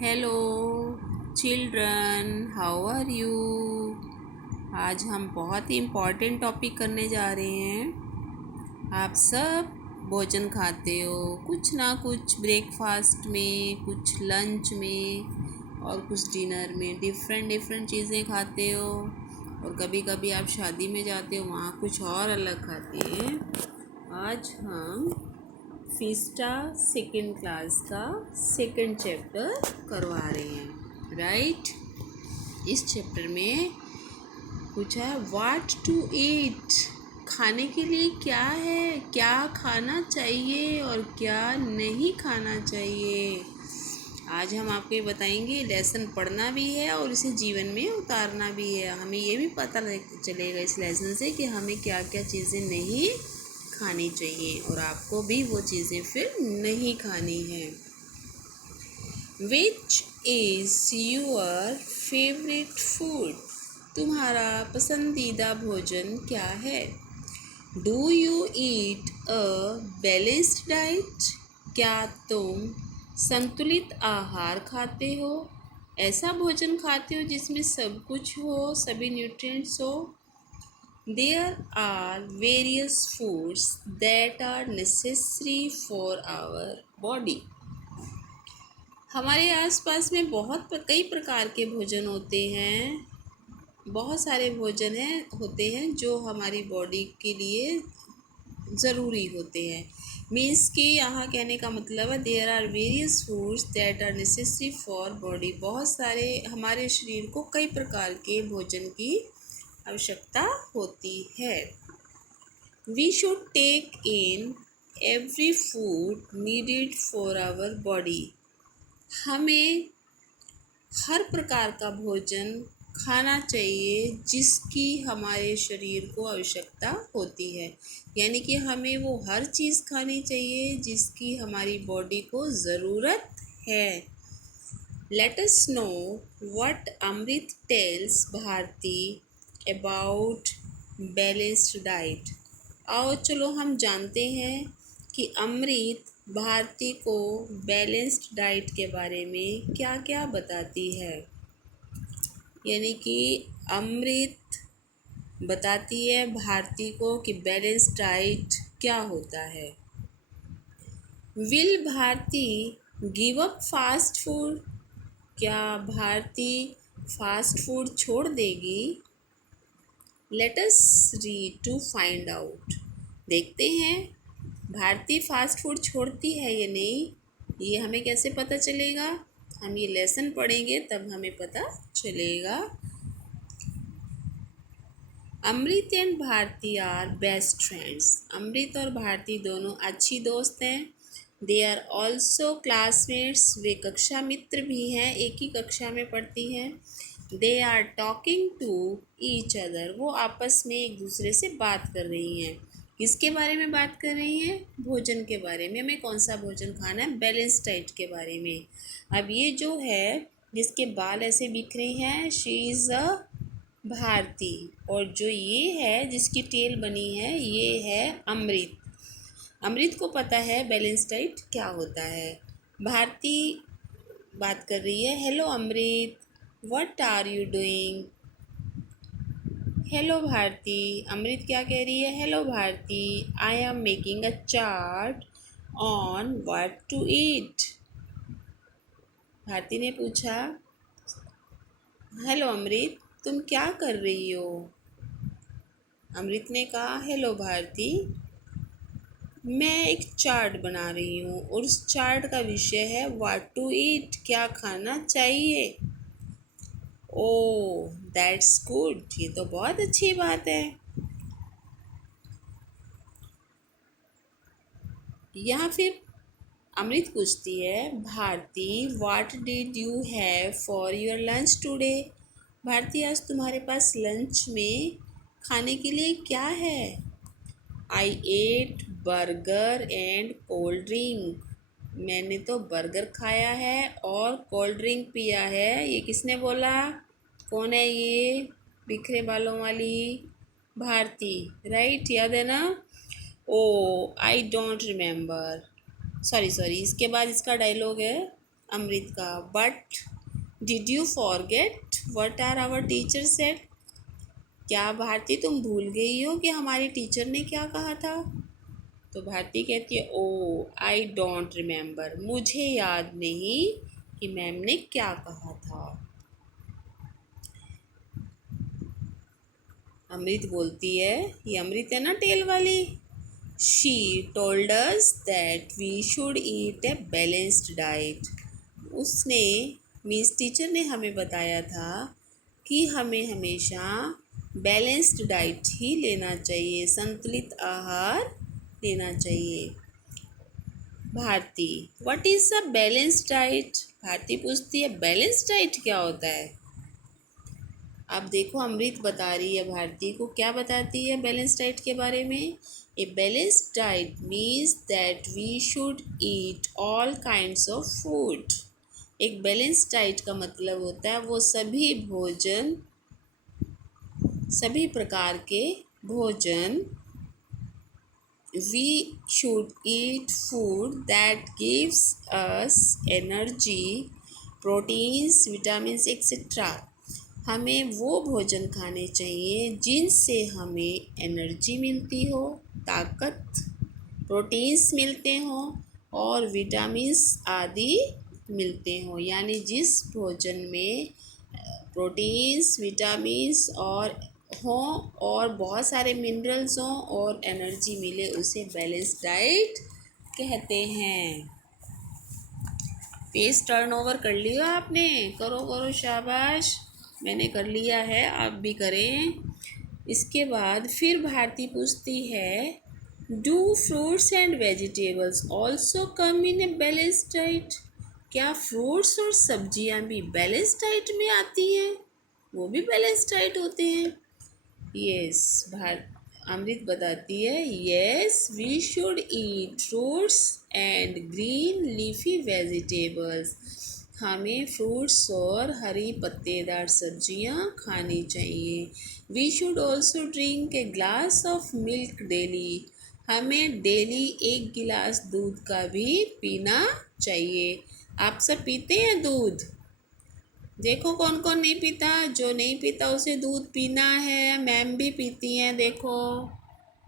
Hello children, how are you. आज हम बहुत ही इम्पॉर्टेंट टॉपिक करने जा रहे हैं। आप सब भोजन खाते हो, कुछ ना कुछ ब्रेकफास्ट में, कुछ लंच में और कुछ डिनर में। डिफरेंट डिफरेंट चीज़ें खाते हो और कभी कभी आप शादी में जाते हो, वहाँ कुछ और अलग खाते हैं। आज हम फिस्टा सेकेंड क्लास का सेकेंड चैप्टर करवा रहे हैं, राइट। इस चैप्टर में पूछा है व्हाट टू ईट, खाने के लिए क्या है, क्या खाना चाहिए और क्या नहीं खाना चाहिए। आज हम आपको ये बताएंगे। लेसन पढ़ना भी है और इसे जीवन में उतारना भी है। हमें ये भी पता चलेगा इस लेसन से कि हमें क्या क्या चीज़ें नहीं खानी चाहिए और आपको भी वो चीज़ें फिर नहीं खानी है। Which is your favourite food, तुम्हारा पसंदीदा भोजन क्या है। Do you eat a balanced diet, क्या तुम संतुलित आहार खाते हो, ऐसा भोजन खाते हो जिसमें सब कुछ हो, सभी न्यूट्रिएंट्स हो। There are various foods that are necessary for our body. हमारे आसपास में कई प्रकार के भोजन होते हैं। बहुत सारे भोजन होते हैं जो हमारी बॉडी के लिए ज़रूरी होते हैं। मीन्स कि यहाँ कहने का मतलब है there are various foods that are necessary for body. बहुत सारे हमारे शरीर को कई प्रकार के भोजन की आवश्यकता होती है। We should take in every food needed for our body. हमें हर प्रकार का भोजन खाना चाहिए जिसकी हमारे शरीर को आवश्यकता होती है। यानी कि हमें वो हर चीज़ खानी चाहिए जिसकी हमारी बॉडी को ज़रूरत है। Let us know what Amrit tells Bharti about balanced diet. आओ चलो हम जानते हैं कि अमृत भारती को बैलेंस्ड डाइट के बारे में क्या क्या बताती है। यानी कि अमृत बताती है भारती को कि बैलेंस्ड डाइट क्या होता है। Will Bharti give up fast food, क्या भारती फास्ट फूड छोड़ देगी। Let us read to find out. देखते हैं भारती फास्ट फूड छोड़ती है या नहीं। ये हमें कैसे पता चलेगा, हम ये लेसन पढ़ेंगे तब हमें पता चलेगा। Amrit and Bharati are best friends. Amrit और भारती दोनों अच्छी दोस्त हैं। दे आर ऑल्सो क्लासमेट्स, वे कक्षा मित्र भी हैं, एक ही कक्षा में पढ़ती हैं। They are talking to each other, वो आपस में एक दूसरे से बात कर रही हैं। किसके बारे में बात कर रही हैं, भोजन के बारे में। हमें कौन सा भोजन खाना है, बैलेंस डाइट के बारे में। अब ये जो है जिसके बाल ऐसे बिखरे हैं, शी इज़ अ भारती, और जो ये है जिसकी टेल बनी है ये है अमृत। अमृत को पता है बैलेंस डाइट क्या होता है। भारती बात कर रही है, hello Amrit, what are you doing. Hello Bharati, Amrit क्या कह रही है, hello Bharati, I am making a chart on what to eat. Bharati ने पूछा, हेलो अमृत, तुम क्या कर रही हो। अमृत ने कहा, हेलो भारती, मैं एक चार्ट बना रही हूँ और उस चार्ट का विषय है व्हाट टू ईट, क्या खाना चाहिए। ओह दैट्स गुड, ये तो बहुत अच्छी बात है। यहाँ फिर अमृत पूछती है, Bharti what did you have for your lunch today. Bharti, आज तुम्हारे पास लंच में खाने के लिए क्या है। I ate burger and cold drink, मैंने तो बर्गर खाया है और कोल्ड ड्रिंक पिया है। ये किसने बोला, कौन है ये बिखरे बालों वाली, भारती, राइट, याद है ना। Oh I don't remember, sorry, इसके बाद इसका डायलॉग है, अमृत का, but did you forget what are our teacher said? क्या भारती तुम भूल गई हो कि हमारी टीचर ने क्या कहा था? तो भारती कहती है, ओ आई डोंट रिमेम्बर, मुझे याद नहीं कि मैम ने क्या कहा था। अमृत बोलती है, ये अमृत है ना टेल वाली, she told us that we should eat a balanced diet. उसने मीन्स टीचर ने हमें बताया था कि हमें हमेशा बैलेंस्ड डाइट ही लेना चाहिए, संतुलित आहार लेना चाहिए। Bharti, what is a balanced diet? Bharti पूछती है, बैलेंस्ड डाइट क्या होता है? अब देखो अमृत बता रही है भारती को, क्या बताती है बैलेंस डाइट के बारे में। A balance diet means that we should eat all kinds of food. एक बैलेंस डाइट का मतलब होता है वो सभी भोजन, सभी प्रकार के भोजन। We should eat food that gives us energy, proteins, vitamins etcetera. हमें वो भोजन खाने चाहिए जिनसे हमें एनर्जी मिलती हो, ताकत, प्रोटीन्स मिलते हों और विटामिन्स आदि मिलते हों। यानी जिस भोजन में प्रोटीन्स, विटामिन्स और हों और बहुत सारे मिनरल्स हों और एनर्जी मिले, उसे बैलेंस डाइट कहते हैं। पेज टर्न ओवर कर लिया आपने? करो करो, शाबाश, मैंने कर लिया है, आप भी करें। इसके बाद फिर भारती पूछती है, do fruits and vegetables also come in A balance diet? क्या फ्रूट्स और सब्जियां भी बैलेंस डाइट में आती हैं? वो भी बैलेंस डाइट होते हैं? यस, अमृत बताती है, yes we should eat fruits and green leafy vegetables. हमें फ्रूट्स और हरी पत्तेदार सब्जियां खानी चाहिए। We should also drink a glass of milk daily. हमें डेली एक गिलास दूध का भी पीना चाहिए। आप सब पीते हैं दूध? देखो कौन कौन नहीं पीता, जो नहीं पीता उसे दूध पीना है। मैम भी पीती हैं, देखो,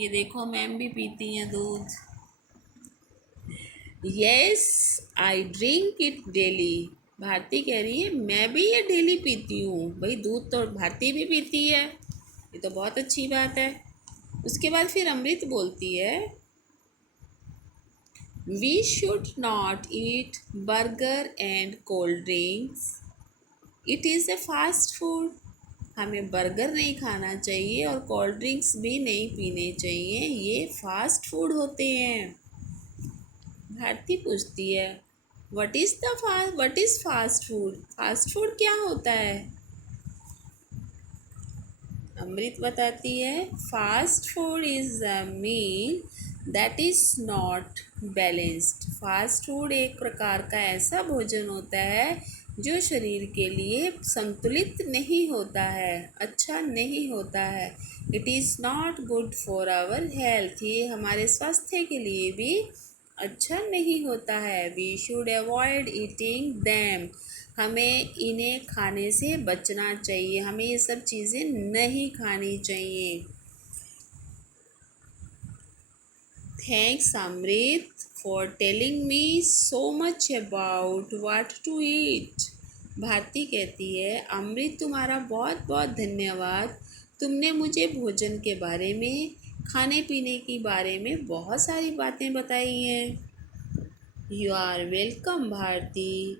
ये देखो मैम भी पीती हैं दूध। Yes I drink it daily. Bharti कह रही है मैं भी ये डेली पीती हूँ। भाई दूध तो भारती भी पीती है, ये तो बहुत अच्छी बात है। उसके बाद फिर अमृत बोलती है, we should not eat burger and cold drinks, it is a fast food. हमें बर्गर नहीं खाना चाहिए और कोल्ड ड्रिंक्स भी नहीं पीने चाहिए, ये फास्ट फूड होते हैं। भारती पूछती है, what is fast food? Fast food क्या होता है? अमृत बताती है, fast food is a meal that is not balanced. Fast food एक प्रकार का ऐसा भोजन होता है जो शरीर के लिए संतुलित नहीं होता है, अच्छा नहीं होता है। It is not good for our health, ये हमारे स्वास्थ्य के लिए भी अच्छा नहीं होता है। We should avoid eating them, हमें इन्हें खाने से बचना चाहिए, हमें ये सब चीज़ें नहीं खानी चाहिए। Thanks Amrit for telling me so much about what to eat. Bharti कहती है, अमृत तुम्हारा बहुत बहुत धन्यवाद, तुमने मुझे भोजन के बारे में, खाने पीने के बारे में बहुत सारी बातें बताई हैं। You are welcome Bharti.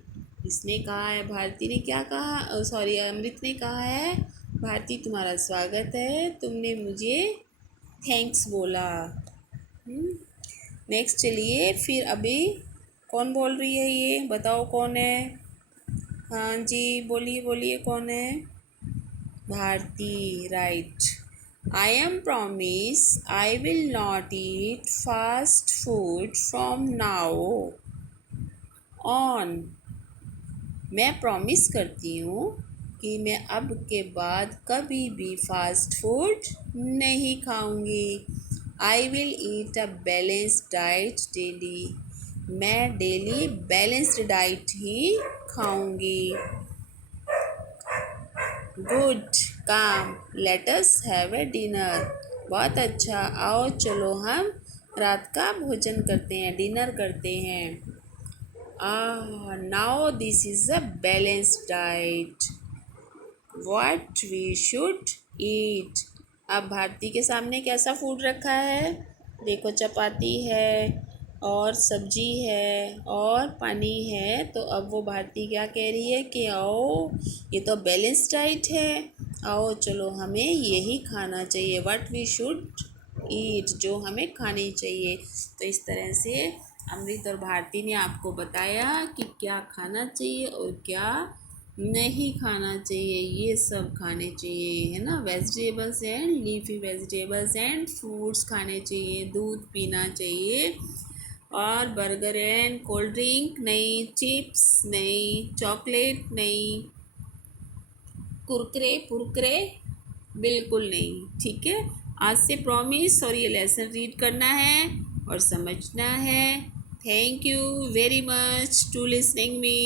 इसने कहा है, भारती ने क्या कहा, सॉरी अमृत ने कहा है, भारती तुम्हारा स्वागत है, तुमने मुझे थैंक्स बोला। नेक्स्ट चलिए फिर अभी कौन बोल रही है, ये बताओ कौन है? हाँ जी, बोलिए बोलिए, कौन है? Bharti, right. I am promise I will not eat fast food from now on। मैं प्रॉमिस करती हूँ कि मैं अब के बाद कभी भी फास्ट फूड नहीं खाऊंगी। I will eat a balanced diet daily। मैं डेली बैलेंस्ड डाइट ही खाऊंगी। गुड, काम, let us have a dinner. बहुत अच्छा, आओ चलो हम रात का भोजन करते हैं, डिनर करते हैं। Now this is a balanced diet. What we should eat. अब भारती के सामने कैसा फूड रखा है? देखो, चपाती है और सब्जी है और पानी है। तो अब वो भारती क्या कह रही है कि आओ, ये तो बैलेंस डाइट है, आओ चलो हमें यही खाना चाहिए। व्हाट वी शुड ईट, जो हमें खानी चाहिए। तो इस तरह से अमृत और भारती ने आपको बताया कि क्या खाना चाहिए और क्या नहीं खाना चाहिए। ये सब खाने चाहिए, है ना। Vegetables and leafy vegetables and fruits खाने चाहिए, दूध पीना चाहिए, और बर्गर एंड कोल्ड ड्रिंक नहीं, चिप्स नहीं, चॉकलेट नहीं, कुरकुरे पुरकुरे बिल्कुल नहीं। ठीक है, आज से प्रॉमिस, और ये लेसन रीड करना है और समझना है। Thank you very much to listening me.